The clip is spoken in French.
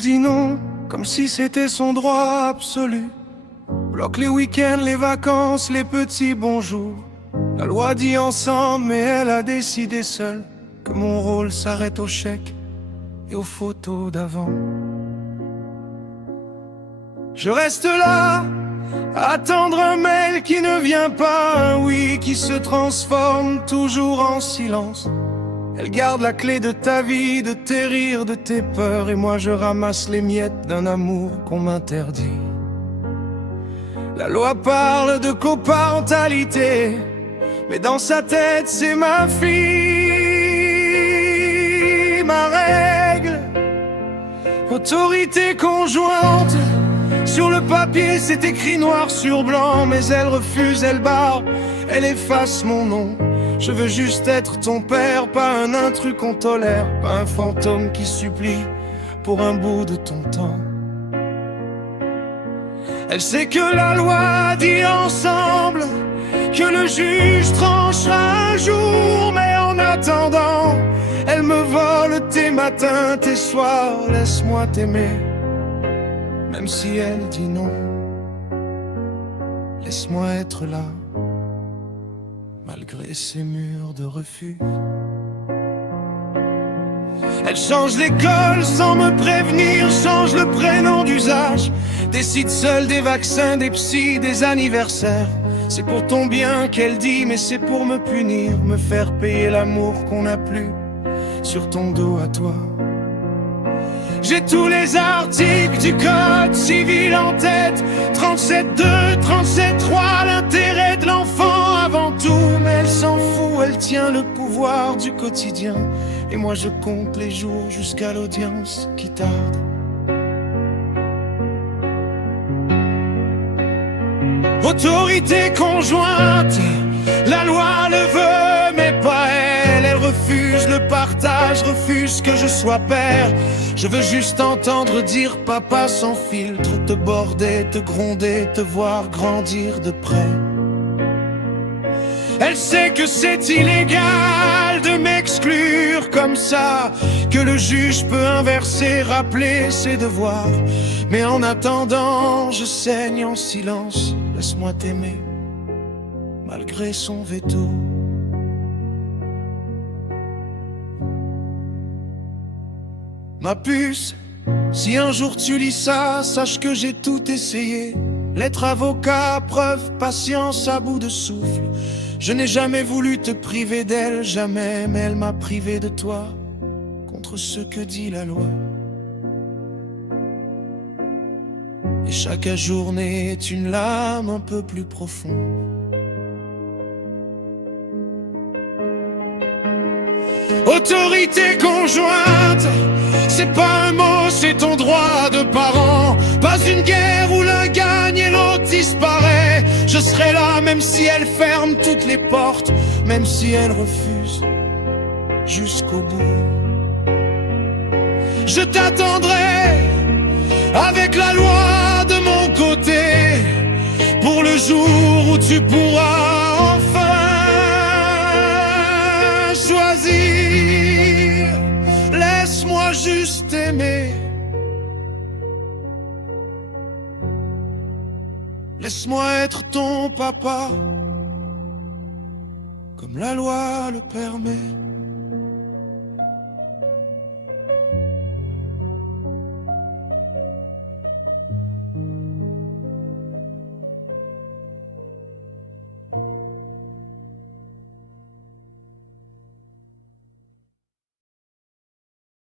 dit non, comme si c'était son droit absolu. Bloque les week-ends, les vacances, les petits bonjours. La loi dit ensemble, mais elle a décidé seule que mon rôle s'arrête au chèque et aux photos d'avant. Je reste là, à attendre un mail qui ne vient pas, un oui qui se transforme toujours en silence. Elle garde la clé de ta vie, de tes rires, de tes peurs, et moi je ramasse les miettes d'un amour qu'on m'interdit. La loi parle de coparentalité, mais dans sa tête c'est ma fille, ma règle. Autorité conjointe, sur le papier c'est écrit noir sur blanc, mais elle refuse, elle barre, elle efface mon nom. Je veux juste être ton père, pas un intrus qu'on tolère, pas un fantôme qui supplie pour un bout de ton temps. Elle sait que la loi dit ensemble, que le juge tranchera un jour, mais en attendant, elle me vole tes matins, tes soirs, laisse-moi t'aimer. Même si elle dit non, laisse-moi être là, malgré ces murs de refus. Elle change l'école sans me prévenir, change le prénom d'usage, décide seule des vaccins, des psys, des anniversaires. C'est pour ton bien qu'elle dit, mais c'est pour me punir, me faire payer l'amour qu'on n'a plus sur ton dos à toi. J'ai tous les articles du code civil en tête, 37.2, 37.3, l'intérêt de l'enfant avant tout. Mais elle s'en fout, elle tient le pouvoir du quotidien, et moi je compte les jours jusqu'à l'audience qui tarde. Autorité conjointe, la loi le veut, mais pas elle. Elle refuse le partage, refuse que je sois père. Je veux juste entendre dire papa sans filtre, te border, te gronder, te voir grandir de près. Elle sait que c'est illégal de m'exclure comme ça, que le juge peut inverser, rappeler ses devoirs. Mais en attendant, je saigne en silence, laisse-moi t'aimer, malgré son veto. Ma puce, si un jour tu lis ça, sache que j'ai tout essayé. Lettre, avocat, preuve, patience à bout de souffle. Je n'ai jamais voulu te priver d'elle, jamais, mais elle m'a privé de toi, contre ce que dit la loi. Et chaque journée est une lame un peu plus profonde. Autorité conjointe, c'est pas un mot, c'est ton droit de parent. Pas une guerre où l'un gagne et l'autre disparaît. Je serai là même si elle ferme toutes les portes, même si elle refuse jusqu'au bout. Je t'attendrai avec la loi de mon côté, pour le jour où tu pourras enfin choisir. Laisse-moi juste aimer, laisse-moi être ton papa, comme la loi le permet.